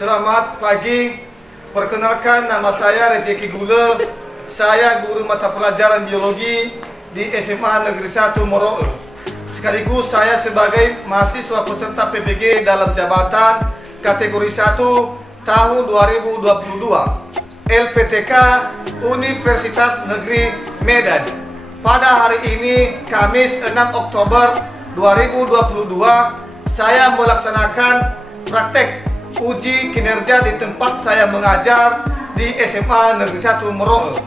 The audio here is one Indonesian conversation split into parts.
Selamat pagi. Perkenalkan, nama saya Rezeki Gule. Saya guru mata pelajaran biologi di SMA Negeri 1 Moroe. Sekaligus saya sebagai mahasiswa peserta PPG dalam jabatan kategori 1 tahun 2022 LPTK Universitas Negeri Medan. Pada hari ini, Kamis 6 Oktober 2022, saya melaksanakan praktek uji kinerja di tempat saya mengajar di SMA Negeri 1 Moroe.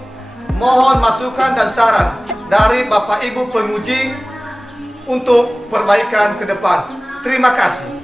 Mohon masukan dan saran dari Bapak Ibu penguji untuk perbaikan ke depan. Terima kasih.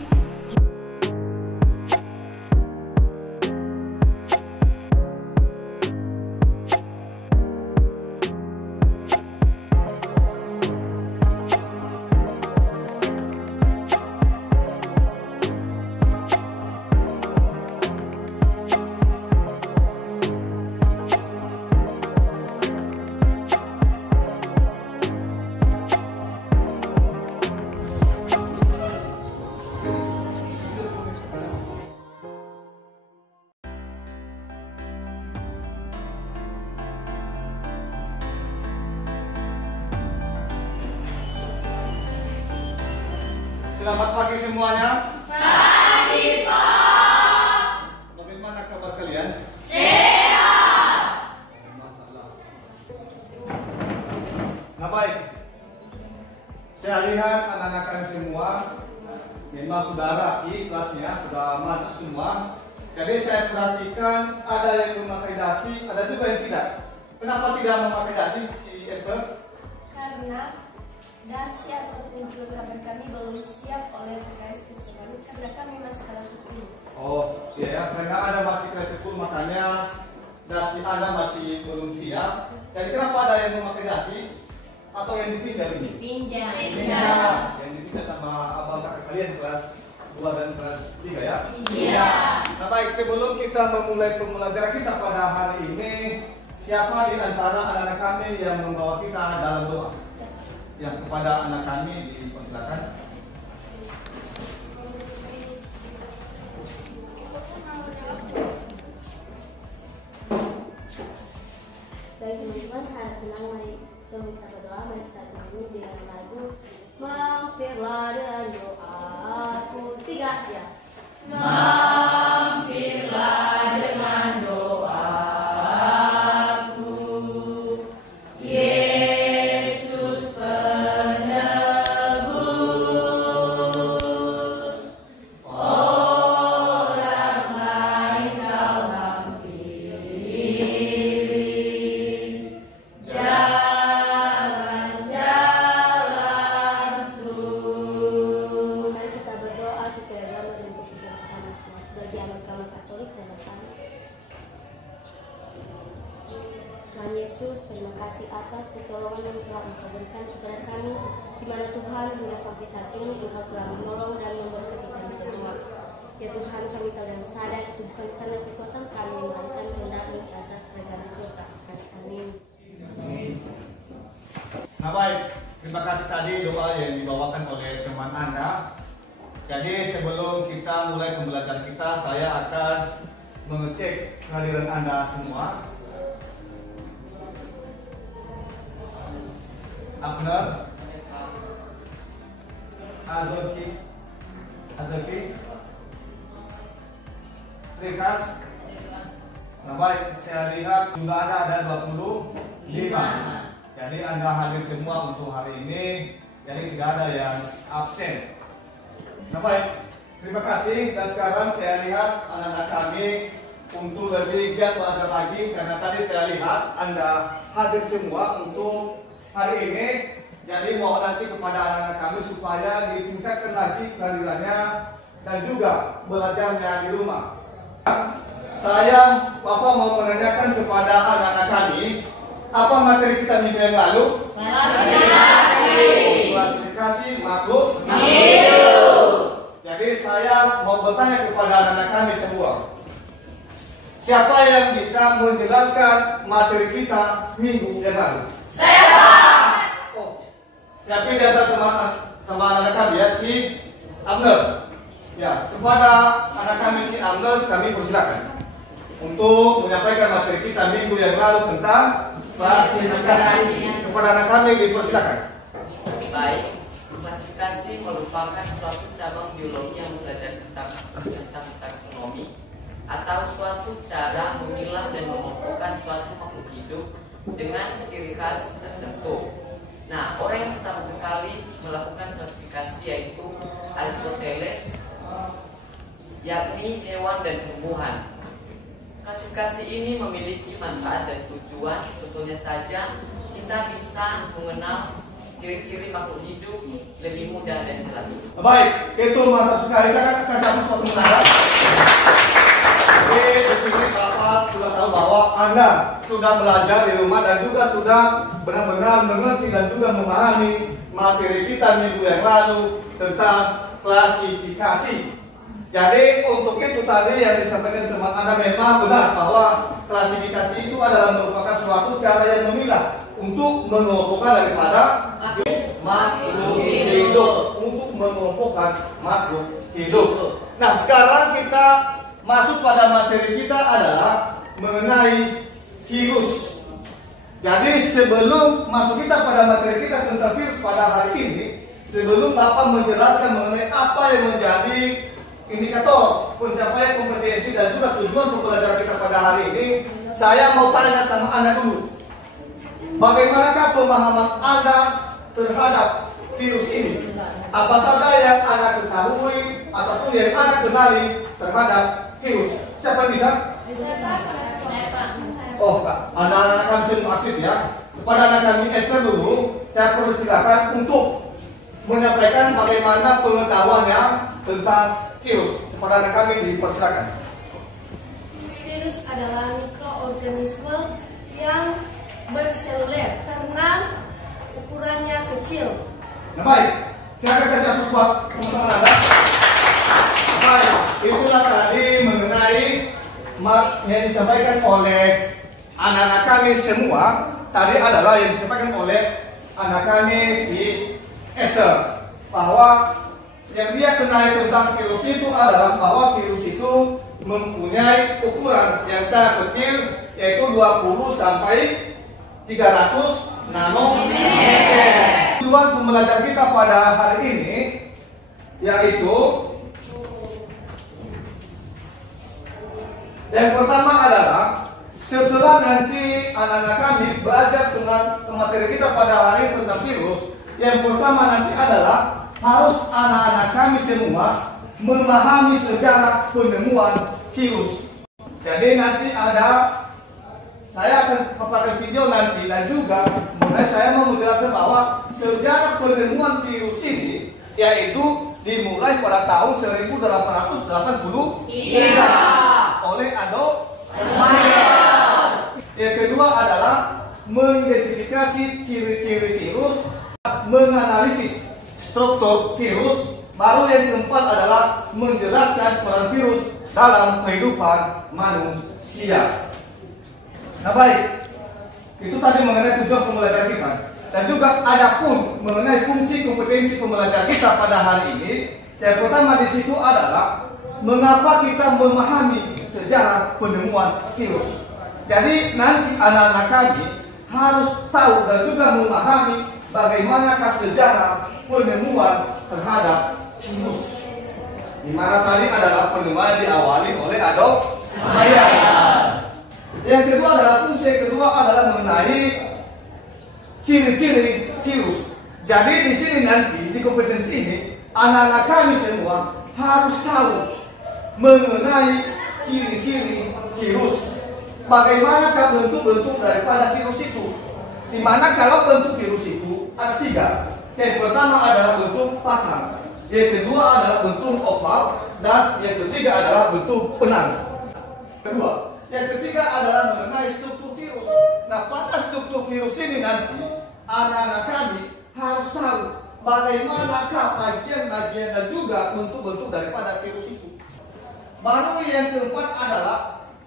Selamat pagi semuanya. Pagi, Pak. Bagaimana kabar kalian? Sehat. Mantaplah. Nah baik, saya lihat anak-anak kami semua memang sudah rapi kelasnya, sudah mantap semua. Jadi saya perhatikan ada yang memakai dasi, ada juga yang tidak. Kenapa tidak memakai dasi, si Esther? Karena dasi ataupun perlengkapan kami belum siap oleh PKS Kesulitan karena kami masih kelas 10. Oh iya ya, karena ada masih kelas 10 makanya dasi Anda masih belum siap. Jadi kenapa ada yang memakai dasi atau yang dipinjam ini? Pinjam. Yang dipinjam sama abang kakak kalian kelas 2 dan kelas 3 ya? Iya. Nah baik, sebelum kita memulai pembelajaran kita pada hari ini, siapa di antara anak-anak kami yang membawa kita dalam doa? Yang kepada anak kami dipersilakan. Baik teman-teman, harap tenang, mari sebelum kita berdoa, mari kita nyanyi dengan lagu Mampirlah dengan doaku. 3 ya. Mampirlah dengan doaku, Yesus penebus. Orang lain kau hampiri, jalan-jalan terus. Mari kita berdoa sesuai agama dan kebijakan kami semua sebagai agama Katolik dan Katolik. Tuhan Yesus, terima kasih atas pertolongan yang telah Engkau berikan kepada kami, di mana Tuhan hingga sampai saat ini Engkau telah menolong dan memberkati kami semua. Ya Tuhan, kami tahu dan sadar itu bukan karena kekuatan kami, melainkan kehendak-Mu di atas kerajaan surga. Amin. Nah baik, terima kasih tadi doa yang dibawakan oleh teman Anda. Jadi sebelum kita mulai pembelajaran kita, saya akan mengecek kehadiran Anda semua. Abner, Azaki, Rikas. Nah baik, saya lihat jumlah Anda ada 25. Jadi Anda hadir semua untuk hari ini. Jadi tidak ada yang absen. Nah baik, terima kasih. Dan sekarang saya lihat anak-anak kami untuk lebih giat belajar lagi, karena tadi saya lihat Anda hadir semua untuk hari ini. Jadi mohon nanti kepada anak-anak kami supaya ditingkatkan lagi kehadirannya dan juga belajarnya di rumah. Saya Bapak mau menanyakan kepada anak-anak kami, apa materi kita minggu yang lalu? Klasifikasi makhluk hidup. Jadi saya mau bertanya kepada anak-anak kami semua, siapa yang bisa menjelaskan materi kita minggu yang lalu? Siapa di antara teman sama anak-anak kami ya, si Abner. Ya, kepada anak kami si Amnel kami persilakan untuk menyampaikan materi kita minggu yang lalu tentang klasifikasi. Kepada anak kami dipersilakan. Baik, klasifikasi merupakan suatu cabang biologi yang belajar tentang taksonomi atau suatu cara memilah dan mengumpulkan suatu makhluk hidup dengan ciri khas tertentu. Nah, orang yang pertama sekali melakukan klasifikasi yaitu Aristoteles, yakni hewan dan tumbuhan. Klasifikasi ini memiliki manfaat dan tujuan. Tentunya saja kita bisa mengenal ciri-ciri makhluk hidup lebih mudah dan jelas. Baik, itu mantap sekali. Saya akan kasih suatu menara. Jadi di sini Bapak sudah tahu bahwa Anda sudah belajar di rumah dan juga sudah benar-benar mengerti dan juga memahami materi kita minggu yang lalu tentang klasifikasi. Jadi untuk itu tadi yang disampaikan teman Anda memang benar bahwa klasifikasi itu adalah merupakan suatu cara yang memilah untuk mengelompokkan daripada makhluk hidup, untuk mengelompokkan makhluk hidup. Nah, sekarang kita masuk pada materi kita adalah mengenai virus. Jadi sebelum masuk kita pada materi kita tentang virus pada hari ini, sebelum Bapak menjelaskan mengenai apa yang menjadi indikator pencapaian kompetensi dan juga tujuan pembelajaran kita pada hari ini, saya mau tanya sama Anda dulu. Bagaimanakah pemahaman Anda terhadap virus ini? Apa saja yang Anda ketahui ataupun yang Anda kenali terhadap virus? Siapa yang bisa? Oh, anak-anak kami semua aktif ya. Kepada anak kami Esther dulu, saya persilakan untuk menyampaikan bagaimana pengetahuannya tentang virus. Kepada anak kami dipersilakan. Virus adalah mikroorganisme yang berseluler karena ukurannya kecil. Nah, baik, saya akan kasih satu suap teman-teman Anda. Baik, itulah tadi mengenai yang disampaikan oleh anak-anak kami semua. Tadi adalah yang disampaikan oleh anak kami si Esther, bahwa yang dia kenal tentang virus itu adalah bahwa virus itu mempunyai ukuran yang sangat kecil, yaitu 20 sampai 300 nanometer. Tujuan pembelajaran kita pada hari ini yaitu yang pertama adalah setelah nanti anak-anak kami belajar tentang materi kita pada hari ini tentang virus, yang pertama nanti adalah harus anak-anak kami semua memahami sejarah penemuan virus. Jadi nanti saya akan paparkan video nanti dan juga saya mau menjelaskan bahwa sejarah penemuan virus ini yaitu dimulai pada tahun 1883 oleh Adolf Meyer. Yang kedua adalah mengidentifikasi ciri-ciri virus, menganalisis struktur virus. Baru yang keempat adalah menjelaskan peran virus dalam kehidupan manusia. Nah, baik, itu tadi mengenai tujuan pembelajaran kita. Dan juga ada pun mengenai fungsi kompetensi pembelajaran kita pada hari ini. Yang pertama di situ adalah mengapa kita memahami sejarah penemuan virus. Jadi nanti anak-anak kami harus tahu dan juga memahami bagaimanakah sejarah penemuan terhadap virus. Di mana tadi adalah penemuan diawali oleh Adolf Meyer. Yang kedua adalah fungsi kedua adalah mengenai ciri-ciri virus. Jadi di sini nanti di kompetensi ini anak-anak kami semua harus tahu mengenai ciri-ciri virus. Bagaimanakah bentuk-bentuk daripada virus itu? Dimana kalau bentuk virus itu ada 3. Yang pertama adalah bentuk patah, yang kedua adalah bentuk oval, dan yang ketiga adalah bentuk penang. Yang ketiga adalah mengenai struktur virus. Nah, pada struktur virus ini nanti anak-anak kami harus tahu bagaimanakah bagian-bagian dan juga bentuk-bentuk daripada virus itu. Baru yang keempat adalah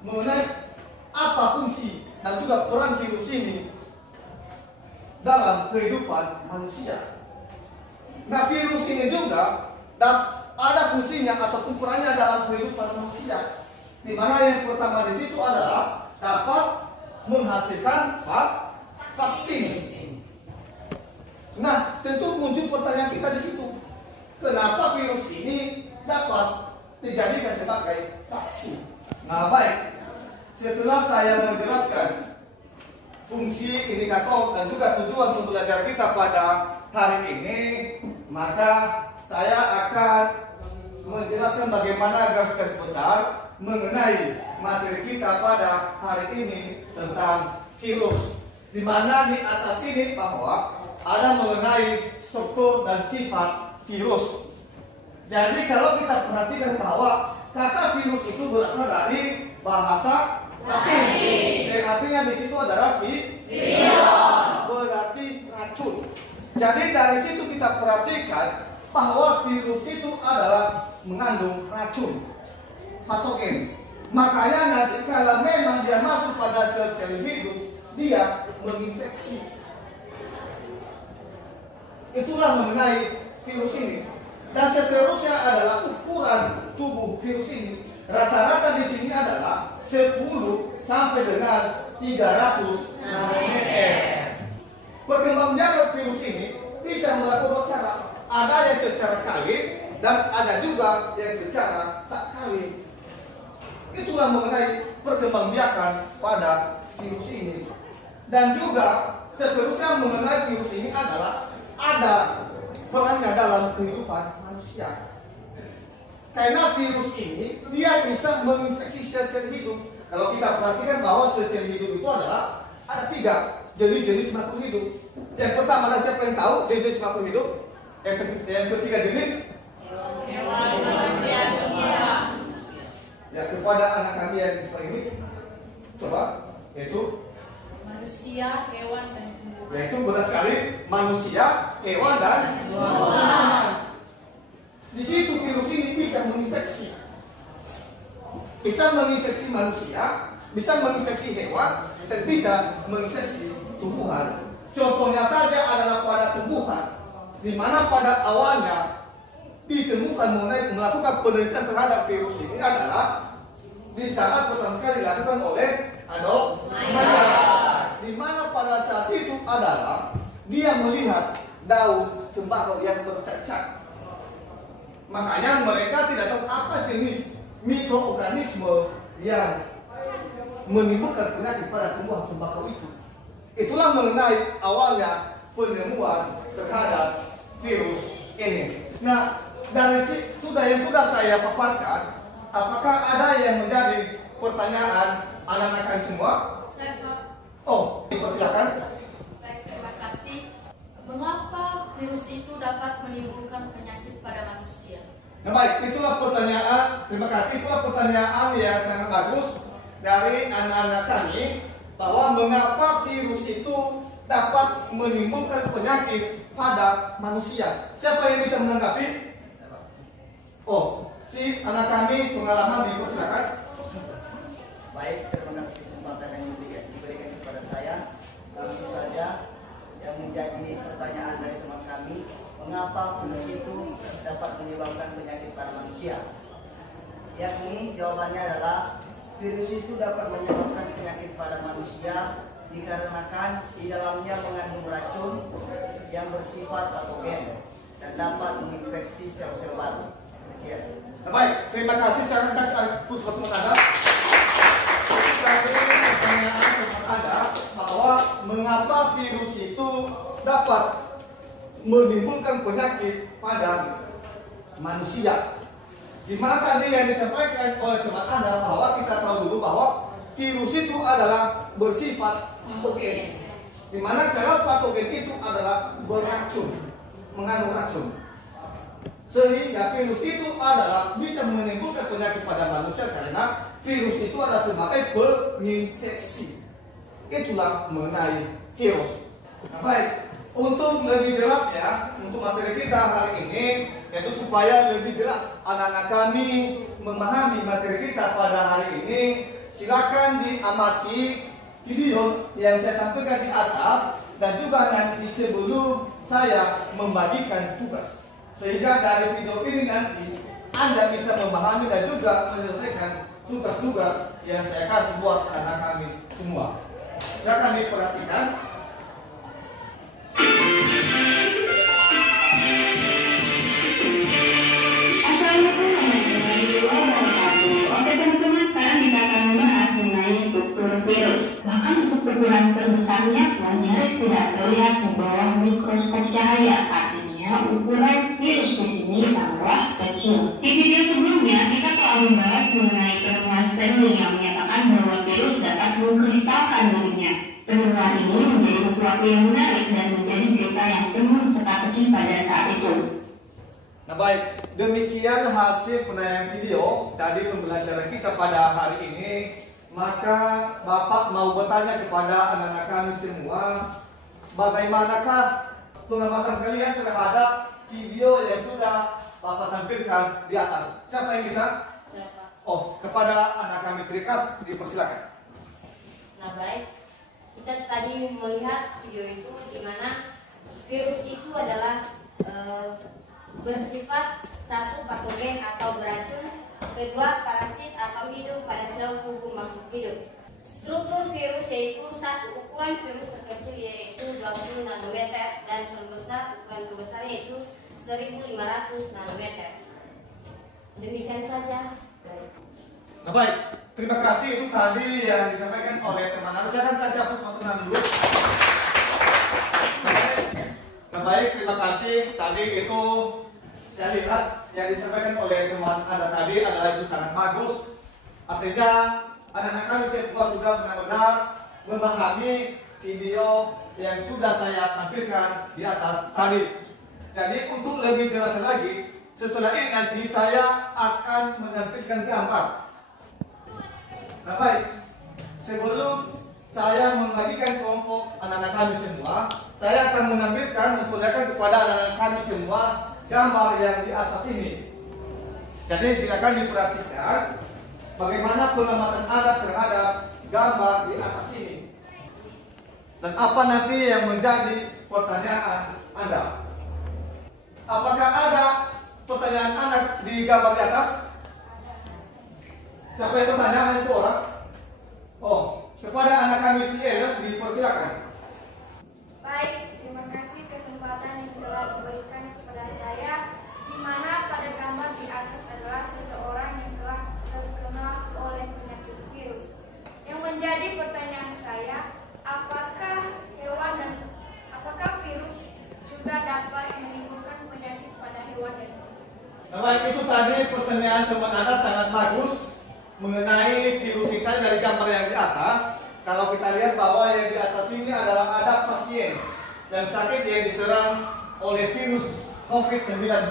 mengenai apa fungsi dan juga peran virus ini dalam kehidupan manusia. Nah, virus ini juga ada fungsinya ataupun perannya dalam kehidupan manusia. Di mana yang pertama di situ adalah dapat menghasilkan vaksin. Nah, tentu muncul pertanyaan kita di situ. Kenapa virus ini dapat dijadikan sebagai vaksin? Nah, baik. Setelah saya menjelaskan fungsi, indikator, dan juga tujuan pembelajaran kita pada hari ini, maka saya akan menjelaskan bagaimana garis-garis besar mengenai materi kita pada hari ini tentang virus. Di mana di atas ini bahwa ada mengenai struktur dan sifat virus. Jadi kalau kita perhatikan bahwa kata virus itu berasal dari bahasa Latin, yang artinya di situ adalah berarti racun. Jadi dari situ kita perhatikan bahwa virus itu adalah mengandung racun, patogen. Makanya nanti kalau memang dia masuk pada sel-sel hidup, dia menginfeksi. Itulah mengenai virus ini. Dan seterusnya adalah ukuran tubuh virus ini. Rata-rata di sini adalah 10 sampai dengan 300 nanometer. Perkembangbiakan virus ini bisa melakukan cara. Ada yang secara kawin dan ada juga yang secara tak kawin. Itulah mengenai perkembangbiakan pada virus ini. Dan juga seterusnya mengenai virus ini adalah ada perannya dalam kehidupan manusia. Karena virus ini dia bisa menginfeksi sel-sel hidup. Kalau kita perhatikan bahwa sel-sel hidup itu adalah ada 3 jenis-jenis makhluk hidup. Yang pertama, ada siapa yang tahu jenis makhluk hidup? Yang ketiga jenis Hewan, manusia. ya, kepada anak kami yang ini coba, yaitu Manusia, hewan, dan tumbuhan. yaitu benar sekali manusia, hewan, dan tumbuhan. Di situ virus ini bisa menginfeksi. Bisa menginfeksi manusia, bisa menginfeksi hewan, dan bisa menginfeksi tumbuhan. Contohnya saja adalah pada tumbuhan, di mana pada awalnya ditemukan mengenai melakukan penelitian terhadap virus ini adalah di saat pertama sekali dilakukan oleh Adolf Meyer, di mana pada saat itu adalah dia melihat daun tembakau yang bercacat. Makanya mereka tidak tahu apa jenis mikroorganisme yang menimbulkan penyakit pada tumbuhan tembakau itu. Itulah mengenai awalnya penemuan terhadap virus ini. Nah, dari yang sudah saya paparkan, apakah ada yang menjadi pertanyaan anak-anak kami semua? Saya Pak. Oh, dipersilakan. Baik, terima kasih. Mengapa virus itu dapat menimbulkan penyakit pada manusia? Nah, baik, itulah pertanyaan. Terima kasih. Itulah pertanyaan yang sangat bagus dari anak-anak kami, bahwa mengapa virus itu dapat menimbulkan penyakit pada manusia. Siapa yang bisa menanggapi? Oh, si anak kami pengalaman, dipersilakan. Baik, terima kasih kesempatan yang diberikan kepada saya. Langsung saja yang menjadi pertanyaan dari teman kami, mengapa virus itu dapat menyebabkan penyakit pada manusia? Yakni jawabannya adalah virus itu dapat menyebabkan penyakit pada manusia dikarenakan di dalamnya mengandung racun yang bersifat patogen dan dapat menginfeksi sel-sel baru. Sekian. Baik, terima kasih. Saya akan kasih pusat tanda. Tadi pertanyaan teman Anda bahwa mengapa virus itu dapat menimbulkan penyakit pada manusia. Di mana tadi yang disampaikan oleh teman Anda bahwa kita tahu dulu bahwa virus itu adalah bersifat patogen. Di mana kalau patogen itu adalah beracun, mengandung racun. Sehingga virus itu adalah bisa menimbulkan penyakit pada manusia karena virus itu adalah sebagai penginfeksi. Itulah mengenai virus. Baik, untuk lebih jelas ya, untuk materi kita hari ini, yaitu supaya lebih jelas anak-anak kami memahami materi kita pada hari ini, silakan diamati video yang saya tampilkan di atas dan juga nanti sebelum saya membagikan tugas. Sehingga dari video ini nanti Anda bisa memahami dan juga menyelesaikan tugas-tugas yang saya kasih buat anak kami semua. Silakan diperhatikan. Assalamualaikum warahmatullahi wabarakatuh. Oke teman-teman, sekarang kita akan membahas mengenai struktur virus. Bahkan untuk ukuran terbesarnya pun nyaris tidak terlihat di bawah mikroskop cahaya. Artinya ukuran virus di sini sangatlah kecil. Di video sebelumnya kita telah membahas mengenai penemuan Stanley yang menyatakan bahwa virus dapat mengkristalkan dirinya. Penemuan ini menjadi sesuatu yang menarik dan menjadi berita yang penuh teka-teki pada saat itu. Nah baik, demikian hasil penayangan video dari pembelajaran kita pada hari ini. Maka Bapak mau bertanya kepada anak-anak kami semua, bagaimanakah pengamatan kalian terhadap video yang sudah Bapak tampilkan di atas? Siapa yang bisa? Siapa? Oh, kepada anak kami Trikas, dipersilakan. Nah baik, kita tadi melihat video itu di mana virus itu adalah bersifat satu patogen atau beracun, kedua parasit atau hidup pada sel tubuh makhluk hidup. Struktur virus yaitu satu, ukuran virus terkecil yaitu 20 nanometer dan ukuran terbesar yaitu 1500 nanometer. Demikian saja. Nah baik, terima kasih. Itu tadi yang disampaikan oleh teman Anda. Saya akan kasih hapus waktu dulu. Nah baik, terima kasih. Tadi itu saya lihat yang disampaikan oleh teman Anda tadi adalah itu sangat bagus. Artinya anak-anak kami semua sudah benar-benar memahami video yang sudah saya tampilkan di atas tadi. Jadi untuk lebih jelas lagi, setelah ini nanti saya akan menampilkan gambar. Nah baik, sebelum saya membagikan kelompok anak-anak kami semua, saya akan memperlihatkan kepada anak-anak kami semua gambar yang di atas ini. Jadi silakan diperhatikan bagaimana pengamatan Anda terhadap gambar di atas ini. Dan apa nanti yang menjadi pertanyaan Anda? Apakah ada pertanyaan anak di gambar di atas? Siapa yang bertanya? Itu orang? Oh, kepada anak kami si Elliot dipersilakan. Baik, terima kasih kesempatan yang telah diberikan kepada saya, di mana pada gambar di atas adalah seseorang yang telah terkena oleh penyakit virus. Yang menjadi pertanyaan saya, apakah hewan dan apakah virus juga dapat menimbulkan penyakit pada hewan dan Nah baik, itu tadi pertanyaan teman Anda sangat bagus mengenai virus kita dari gambar yang di atas. Kalau kita lihat bahwa yang di atas ini adalah ada pasien dan sakit yang diserang oleh virus COVID-19.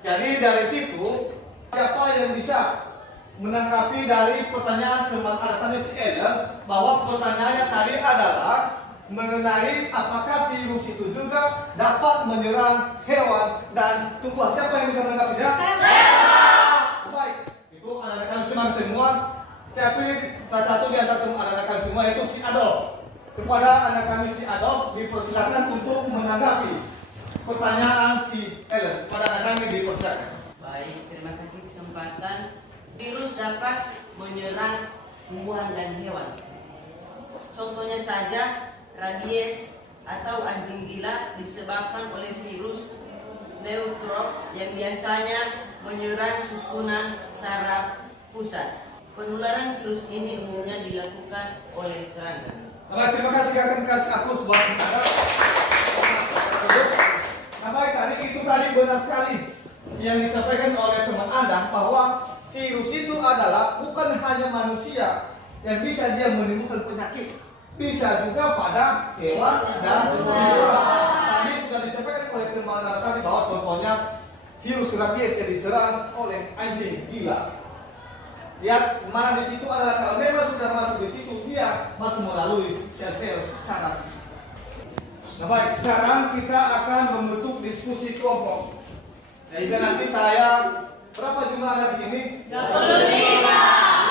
Jadi dari situ, siapa yang bisa menanggapi dari pertanyaan teman Anda tadi si Ellen, bahwa pertanyaannya tadi adalah mengenai apakah virus itu juga dapat menyerang hewan dan tumbuhan. Siapa yang bisa menanggapinya? Baik, itu anak-anak kami semua. Saya pilih salah satu di antara anak-anak kami semua, yaitu si Adolf. Kepada anak kami si Adolf dipersilakan untuk menanggapi pertanyaan si Ellen. Kepada anak kami dipersilakan. Baik, terima kasih kesempatan. Virus dapat menyerang tumbuhan dan hewan. Contohnya saja rabies atau anjing gila disebabkan oleh virus neutrop yang biasanya menyerang susunan saraf pusat. Penularan virus ini umumnya dilakukan oleh serangga. Baik, terima kasih. Akan kasih hapus buat Anda. Nah baik, itu tadi benar sekali yang disampaikan oleh teman Anda bahwa virus itu adalah bukan hanya manusia yang bisa dia menimbulkan penyakit, bisa juga pada hewan dan tumbuhan. Tadi sudah disampaikan oleh teman Anda tadi bahwa contohnya virus rabies yang diserang oleh anjing gila. Lihat mana di situ adalah kalau memang sudah masuk di situ dia masih melalui sel-sel saraf. Nah baik, sekarang kita akan membentuk diskusi kelompok. Sehingga nanti saya berapa jumlah ada di sini? 25.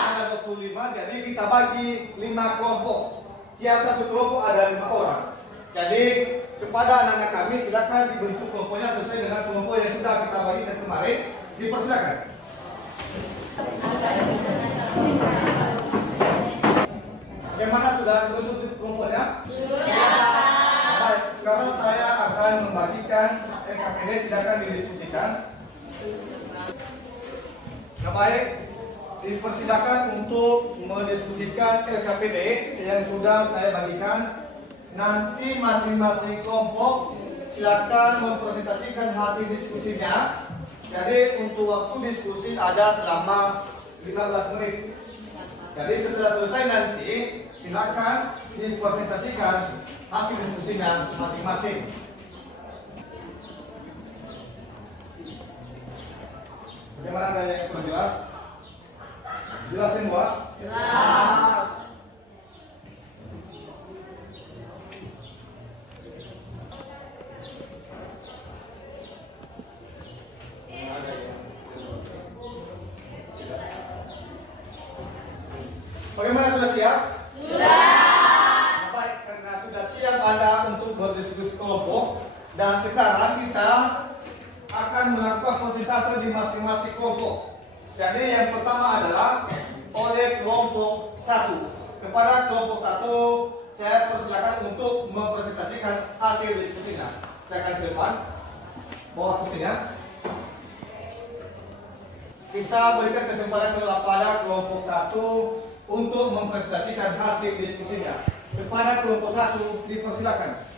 Ada 25, jadi kita bagi 5 kelompok. Tiap satu kelompok ada 5 orang. Jadi kepada anak-anak kami silakan dibentuk kelompoknya sesuai dengan kelompok yang sudah kita bagikan kemarin. Dipersilakan. Yang mana sudah bentuk kelompoknya? Baik, sekarang saya akan membagikan LKPD, silakan didiskusikan. Nah, baik, dipersilakan untuk mendiskusikan LKPD yang sudah saya bagikan. Nanti masing-masing kelompok silakan mempresentasikan hasil diskusinya. Jadi untuk waktu diskusi ada selama 15 menit. Jadi setelah selesai nanti silakan dipresentasikan hasil diskusinya masing-masing. Bagaimana ada yang perlu jelas? Jelas semua? Jelas. Bagaimana, sudah siap? Sudah. Baik, karena sudah siap Anda untuk berdiskusi kelompok, dan sekarang kita akan melakukan presentasi di masing-masing kelompok. Jadi yang pertama adalah oleh kelompok 1. Kepada kelompok 1 saya persilakan untuk mempresentasikan hasil diskusinya. Saya akan ke depan, bawa kursinya. Kita berikan kesempatan kepada kelompok 1 untuk mempresentasikan hasil diskusinya. Kepada kelompok 1 dipersilakan.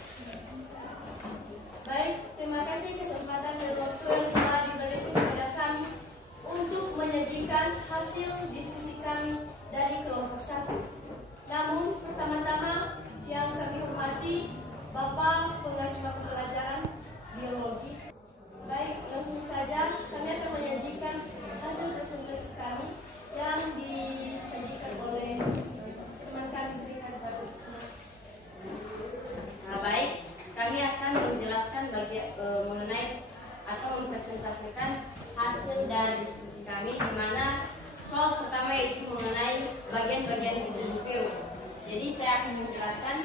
Baik, terima kasih kesempatan dan waktu yang telah diberikan kepada kami untuk menyajikan hasil diskusi kami dari kelompok 1. Namun, pertama-tama yang kami hormati Bapak Pengasih Mata Pelajaran Biologi. Baik, langsung saja kami akan menyajikan hasil presentasi kami yang disajikan oleh teman kami Trikas Baru. Nah, baik, kami akan menjelaskan mengenai atau mempresentasikan hasil dari diskusi kami, di mana soal pertama itu mengenai bagian-bagian tubuh virus. Jadi saya akan menjelaskan.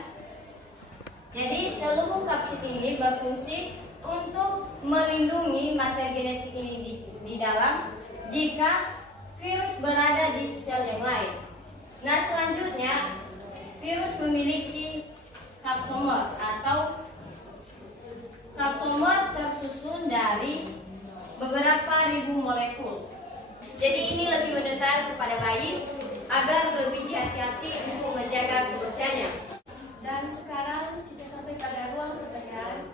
Jadi seluruh kapsid ini berfungsi untuk melindungi materi genetik ini di dalam jika virus berada di sel yang lain. Nah, selanjutnya virus memiliki kapsomer atau kapsomer tersusun dari beberapa ribu molekul. Jadi ini lebih mendetail kepada bayi agar lebih hati-hati untuk menjaga kebersihannya. Dan sekarang kita sampai pada ruang pertanyaan.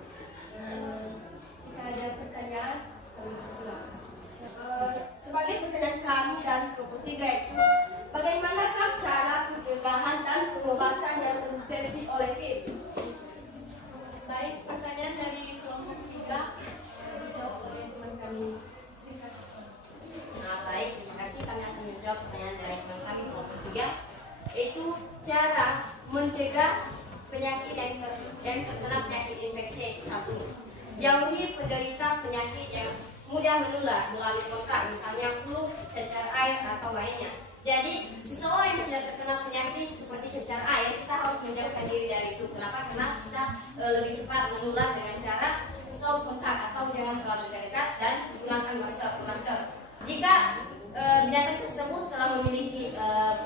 Jika ada pertanyaan, kami persilakan. Sebagai pertanyaan kami dari kelompok 3 itu, bagaimanakah cara pencegahan dan pengobatan yang terinfeksi oleh virus? Baik, pertanyaan dari kelompok 3 dijawab oleh teman kami. Nah, baik, terima kasih. Kami akan menjawab pertanyaan dari teman kami kelompok 3, yaitu cara mencegah penyakit yang terkena penyakit infeksi. Yaitu 1. Jauhi penderita penyakit yang mudah menular melalui kontak, misalnya flu, cacar air atau lainnya. Jadi seseorang yang sudah terkena penyakit seperti cacar air, kita harus menjauhkan diri dari itu. Kenapa? Karena bisa lebih cepat menular dengan cara stop kontak atau jangan terlalu dekat dan gunakan masker. Jika binatang tersebut telah memiliki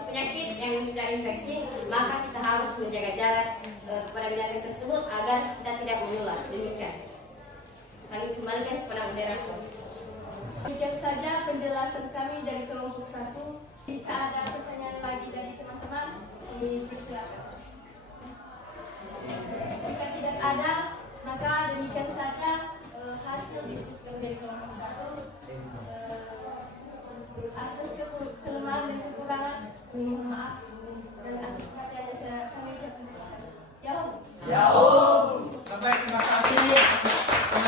penyakit yang sudah infeksi, maka kita harus menjaga jarak kepada binatang tersebut agar kita tidak menular. Demikian. Kami kembalikan kepada moderator. Demikian saja penjelasan kami dari kelompok 1. Jika ada pertanyaan lagi dari teman-teman, kami persilakan. Jika tidak ada, maka demikian saja hasil diskusi kami dari kelompok 1. Atas kelemahan dan kekurangan, mohon maaf, dan atas perhatiannya kami ucapkan terima kasih. Baik, terima kasih.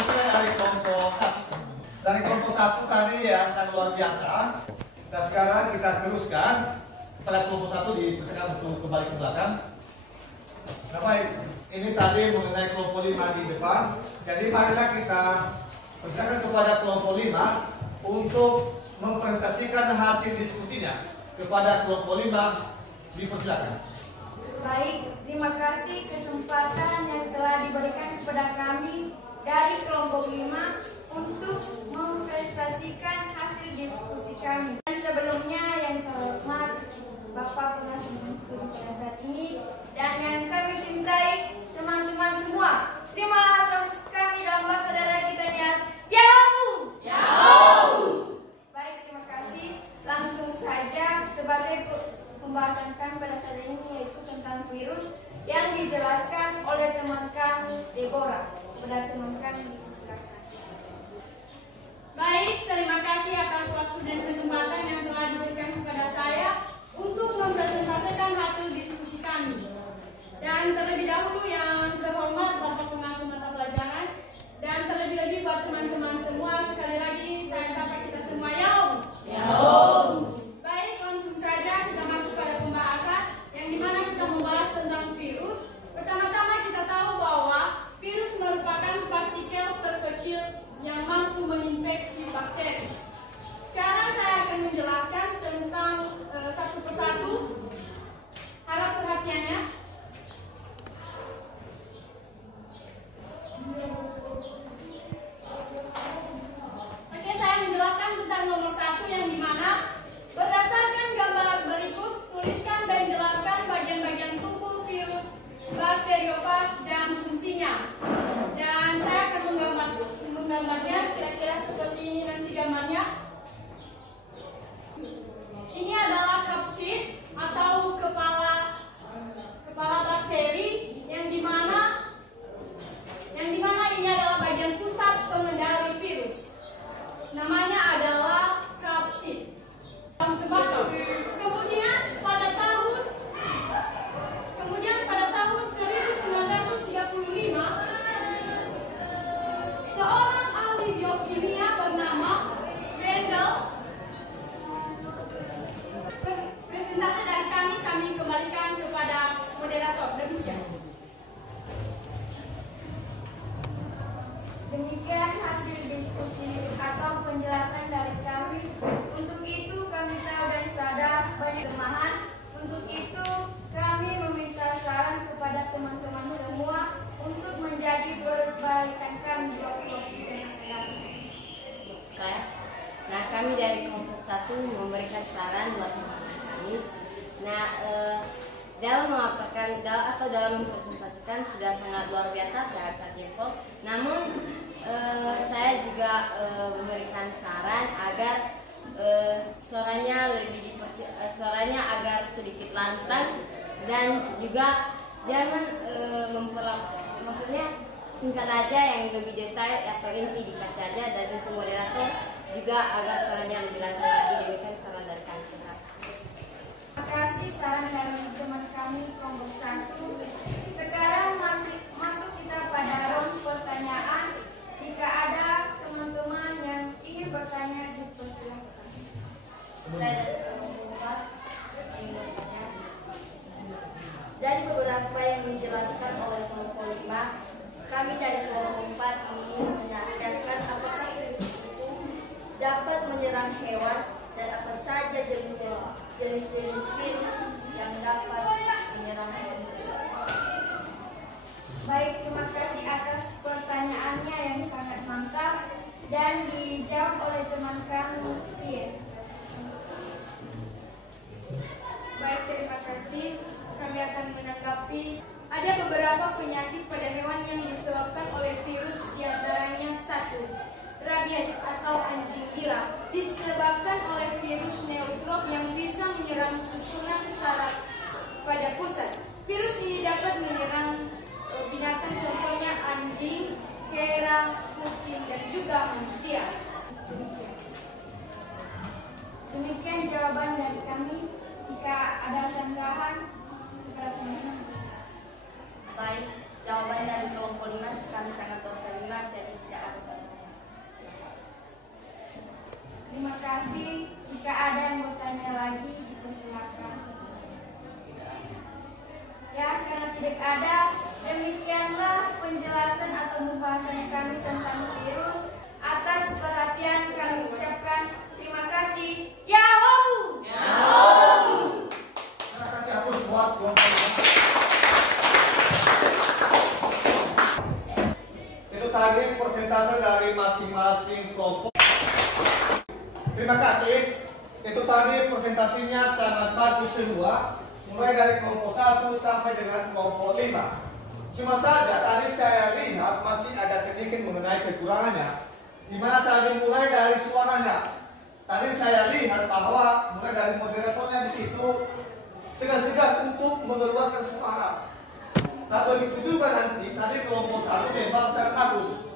Dari kelompok 1. Dari kelompok 1 tadi yang sangat luar biasa. Dan sekarang kita teruskan pada kelompok 1 dipersilakan untuk kembali ke belakang. Nah, baik, ini tadi mengenai kelompok 5 di depan. Jadi marilah kita persilakan kepada kelompok 5 untuk mempresentasikan hasil diskusinya. Kepada kelompok 5 dipersilakan. Baik, terima kasih kesempatan yang telah kepada kami dari kelompok 5 untuk mempresentasikan hasil diskusi kami. Dan sebelumnya yang terhormat Bapak Pengasuh Studi pada saat ini dan yang kami cintai teman-teman semua, terimalah salam kami dalam bahasa daerah kita ya. Yahoo! Yahoo! Baik, terima kasih. Langsung saja sebagai pembahasan kami pada saat ini yaitu tentang virus yang dijelaskan oleh teman kami Deborah. Kepada teman kami silakan. Baik, terima kasih atas waktu dan kesempatan yang telah diberikan kepada saya untuk mempresentasikan hasil diskusi kami. Dan terlebih dahulu yang terhormat Bapak Pengasuh mata pelajaran dan terlebih-lebih buat teman-teman semua, sekali lagi saya sapa kita semua Yahoo! Baik, langsung saja kita masuk pada pembahasan yang dimana kita membahas tentang virus. Pertama-tama kita tahu bahwa virus merupakan partikel terkecil yang mampu menginfeksi bakteri. Sekarang saya akan menjelaskan tentang satu persatu. Harap perhatiannya. Oke, saya menjelaskan tentang nomor 1 yang dimana berdasarkan gambar berikut, tuliskan dan jelaskan bagian-bagian tubuh virus bakteriofag dan fungsinya. Dan saya akan menggambarnya kira-kira seperti ini nanti gambarnya. Ini adalah kapsid atau kepala bakteri yang dimana ini adalah bagian pusat pengendali virus. Namanya adalah kapsid. Kemudian pada tahun 1935 seorang ahli biokimia bernama Randall. Presentasi dari kami kembalikan kepada moderator. Demikian hasil diskusi atau penjelasan dari kami. Untuk itu kami tahu dan sadar banyak kelemahan. Untuk itu kami meminta saran kepada teman-teman semua untuk menjadi perbaikan kami di waktu yang akan datang. Nah, kami dari kelompok 1 memberikan saran buat teman-teman kami. Nah, dalam memaparkan atau dalam mempresentasikan sudah sangat luar biasa, saya akan jempol. Namun saya juga memberikan saran agar suaranya agar sedikit lantang dan juga jangan maksudnya singkat aja, yang lebih detail atau inti dikasih aja, dan untuk moderator juga agar suaranya lebih lantang lagi. Demikian saran dari kami. Terima kasih saran dari teman kami kelompok 1. Sekarang masuk kita pada round pertanyaan. Jika ada teman-teman yang ingin bertanya, dipersilakan. Saya dari kelompok 4 ingin bertanya. Dari beberapa yang dijelaskan oleh kelompok 5, kami dari kelompok 4 ingin menanyakan apakah virus itu dapat menyerang hewan dan apa saja jenis-jenis virus yang dapat menyerang hewan. Baik, terima kasih atas pertanyaannya yang sangat mantap dan dijawab oleh teman kami, Tir. Baik, terima kasih. Kami akan menanggapi. Ada beberapa penyakit pada hewan yang disebabkan oleh virus, diantaranya 1. Rabies atau anjing gila, disebabkan oleh virus neutrop yang bisa menyerang susunan saraf pada pusat. Virus ini dapat menyerang binatang, contohnya anjing, kera, kucing, dan juga manusia. Demikian jawaban dari kami. Jika ada sanggahan, Baik, jawaban dari kelompok 5 kami sangat berterima, jadi tidak ada pertanyaan. terima kasih. Jika ada yang bertanya lagi, dipersilakan. Ya, karena tidak ada, demikianlah penjelasan atau pembahasan kami tentang virus. Atas perhatian kami ucapkan terima kasih. Yahoo! Terima kasih atas buat kelompok. dari masing-masing kelompok. Terima kasih. Itu tadi presentasinya sangat bagus semua, mulai dari kelompok 1 sampai dengan kelompok 5. Cuma saja tadi saya lihat masih ada sedikit mengenai kekurangannya, di mana tadi mulai dari suaranya. Tadi saya lihat bahwa mulai dari moderatornya di situ segan-segan untuk mengeluarkan suara. Nah begitu juga nanti tadi kelompok 1 memang sangat bagus.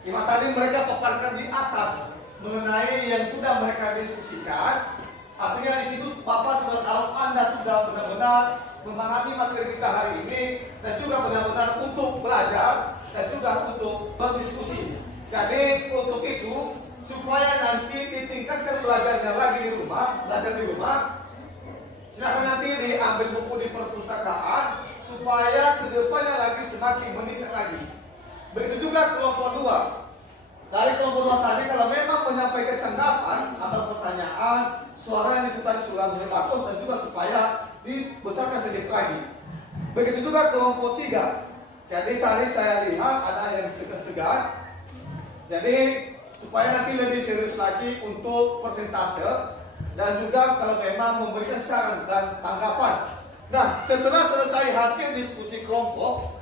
Cuma tadi mereka paparkan di atas mengenai yang sudah mereka diskusikan. Artinya di situ Bapak sudah tahu, Anda sudah benar-benar memahami materi kita hari ini, dan juga benar-benar untuk belajar dan juga untuk berdiskusi. Jadi untuk itu, supaya nanti ditingkatkan belajarnya lagi di rumah, belajar di rumah, silakan nanti diambil buku di perpustakaan supaya kedepannya lagi semakin meningkat lagi. Begitu juga kelompok 2. Dari kelompok 2 tadi kalau memang menyampaikan tanggapan atau pertanyaan, suaranya sudah bagus dan juga supaya dibesarkan sedikit lagi. Begitu juga kelompok 3. Jadi tadi saya lihat ada yang segan-segan. Jadi supaya nanti lebih serius lagi untuk persentase dan juga kalau memang memberikan saran dan tanggapan. Nah, setelah selesai hasil diskusi kelompok,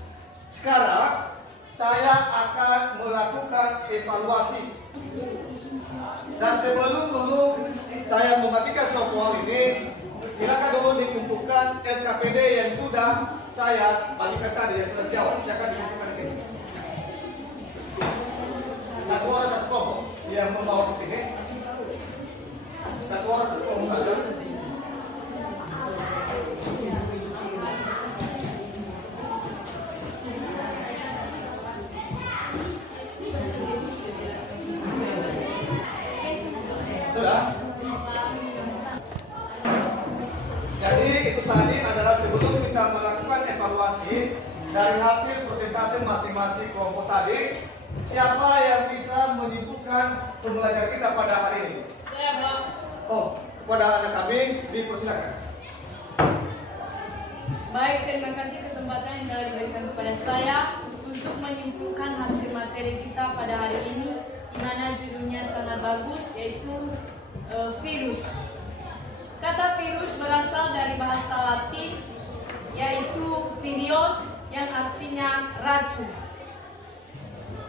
sekarang saya akan melakukan evaluasi. Dan sebelum saya mematikan soal ini, silakan dulu dikumpulkan LKPD yang sudah saya bagikan tadi, yang sudah jawab. Silakan dikumpulkan di sini. Satu orang satu kelompok yang membawa ke sini. Satu orang satu kelompok saja. Sudah. Jadi itu tadi adalah sebelum kita melakukan evaluasi dari hasil persentase masing-masing kelompok tadi, siapa yang bisa menyimpulkan pembelajaran kita pada hari ini? Saya, Pak. Oh, kepada anak kami dipersilakan. Baik, terima kasih kesempatan yang telah diberikan kepada saya untuk menyimpulkan hasil materi kita pada hari ini, di mana judulnya sangat bagus, yaitu virus. Kata virus berasal dari bahasa Latin, yaitu virion, yang artinya racun.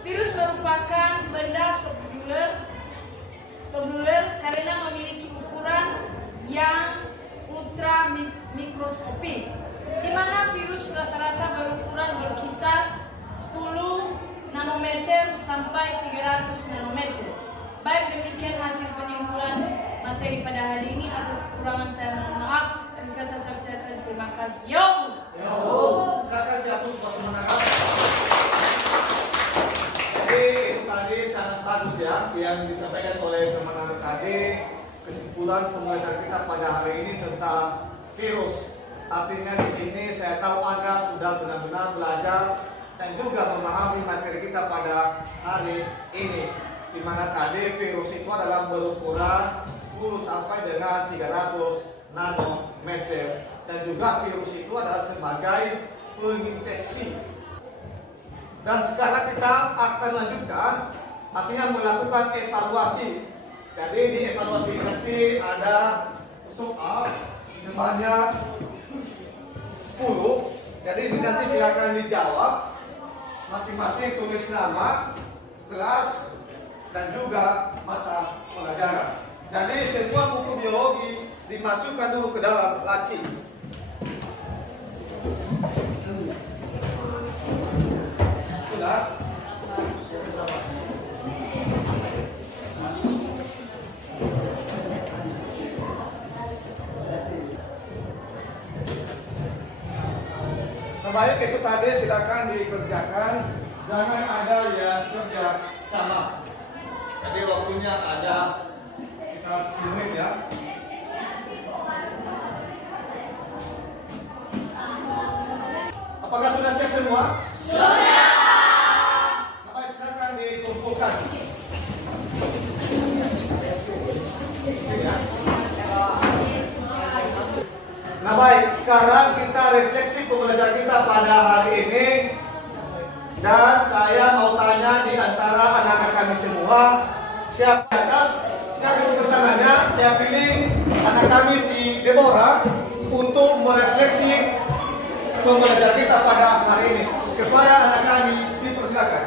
Virus merupakan benda seluler karena memiliki ukuran yang ultra mikroskopik, di mana virus rata-rata berukuran berkisar 10 nanometer sampai 300 nanometer. Baik, demikian hasil penyimpulan materi pada hari ini. Atas kekurangan saya mohon maaf. Dan kata saya ucapkan terima kasih. Yo. Silakan siapa buat menangkap. Jadi itu tadi sangat bagus ya yang disampaikan oleh teman-teman tadi, kesimpulan pembelajaran kita pada hari ini tentang virus. Artinya di sini saya tahu Anda sudah benar-benar belajar dan juga memahami materi kita pada hari ini, di mana tadi virus itu adalah berukuran 10 sampai dengan 300 nanometer, dan juga virus itu adalah sebagai penginfeksi. Dan sekarang kita akan lanjutkan, artinya melakukan evaluasi. Jadi di evaluasi nanti ada soal sebanyak 10. Jadi nanti silakan dijawab. Masing-masing tulis nama, kelas, dan juga mata pelajaran. Jadi semua buku biologi dimasukkan dulu ke dalam laci. Sudah? Baik, itu tadi silakan dikerjakan. Jangan ada yang kerja sama. Jadi waktunya ada sekitar 10 menit ya. Apakah sudah siap semua? Sudah. Baik, silakan dikumpulkan. Nah baik, sekarang kita refleksi pembelajaran kita pada hari ini. Dan saya mau tanya di antara anak-anak kami semua. Siap di atas, silakan buka tangannya. Saya pilih anak kami si Deborah untuk merefleksi pembelajaran kita pada hari ini. Kepada anak kami dipersilakan.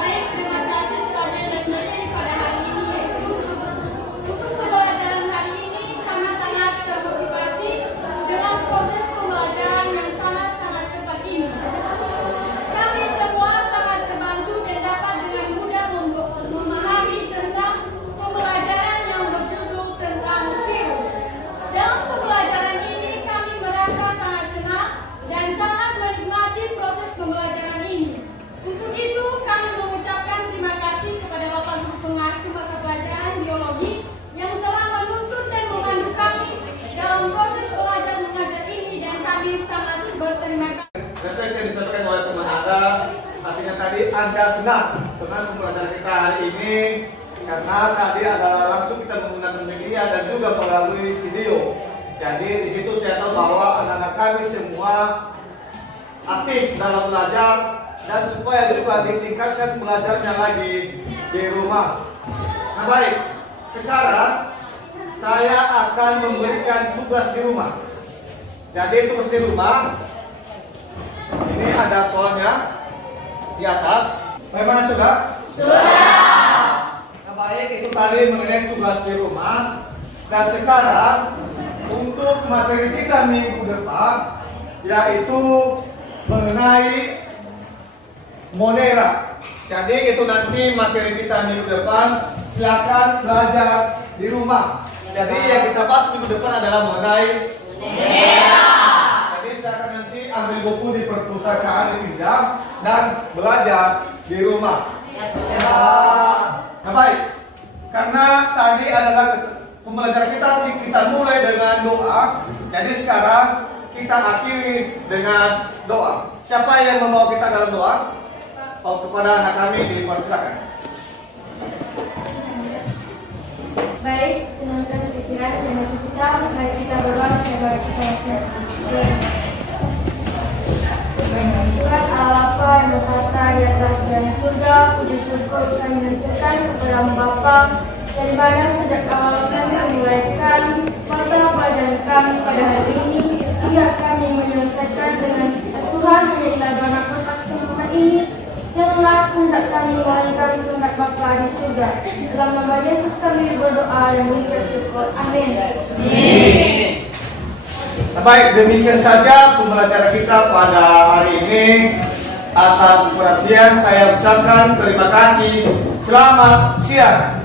Baik, terima kasih sekali lesson pada hari ini, yaitu untuk pembelajaran hari ini kami sangat termotivasi dengan proses pembelajaran yang sangat-sangat cepat ini. Kami semua sangat terbantu dan dapat dengan mudah memahami tentang pembelajaran yang berjudul tentang virus. Dalam pembelajaran ini kami merasa sangat senang dan sangat menikmati proses pembelajaran ini. Untuk itu kami mengucapkan terima kasih kepada Bapak Guru Pengasuh mata pelajaran biologi yang telah menuntut dan memandu kami dalam proses belajar mengajar ini, dan kami sangat berterima kasih. Refleksi yang disampaikan oleh teman Anda, artinya tadi Anda senang dengan pembelajaran kita hari ini karena tadi adalah langsung kita menggunakan media dan juga melalui video. Jadi di situ saya tahu bahwa anak-anak kami semua aktif dalam belajar dan supaya juga ditingkatkan belajarnya lagi di rumah. Nah baik, sekarang saya akan memberikan tugas di rumah. Jadi tugas di rumah ini ada soalnya di atas. Bagaimana sudah? Sudah. Nah baik, itu tadi mengenai tugas di rumah. Dan sekarang untuk materi kita minggu depan yaitu mengenai Monera. Jadi itu nanti materi kita minggu depan. Silakan belajar di rumah. Jadi yang kita bahas minggu depan adalah mengenai Monera. Jadi silakan nanti ambil buku di perpustakaan dipinjam dan belajar di rumah. Nah baik, karena tadi adalah pembelajaran kita mulai dengan doa. Jadi sekarang kita akhiri dengan doa. Siapa yang membawa kita dalam doa? Kepada anak kami dipersilakan. Baik, teman-teman pikiran dan hati kita, mari kita berdoa kepada kita yang Tuhan Allah Bapa yang berkata di atas dan surga, puji syukur kami hancurkan kepada Bapa, dari mana sejak awal kami memulaikan mata pelajaran kami pada hari ini hingga kami menyelesaikan dengan Tuhan menjadilah doa anak kotak sempurna ini. Janganlah kehendak kami melainkan kehendak Bapa di surga. Dalam nama Yesus kami berdoa dan mengucap syukur. Amin. Baik, demikian saja pembelajaran kita pada hari ini. Atas perhatian saya ucapkan terima kasih. Selamat siang.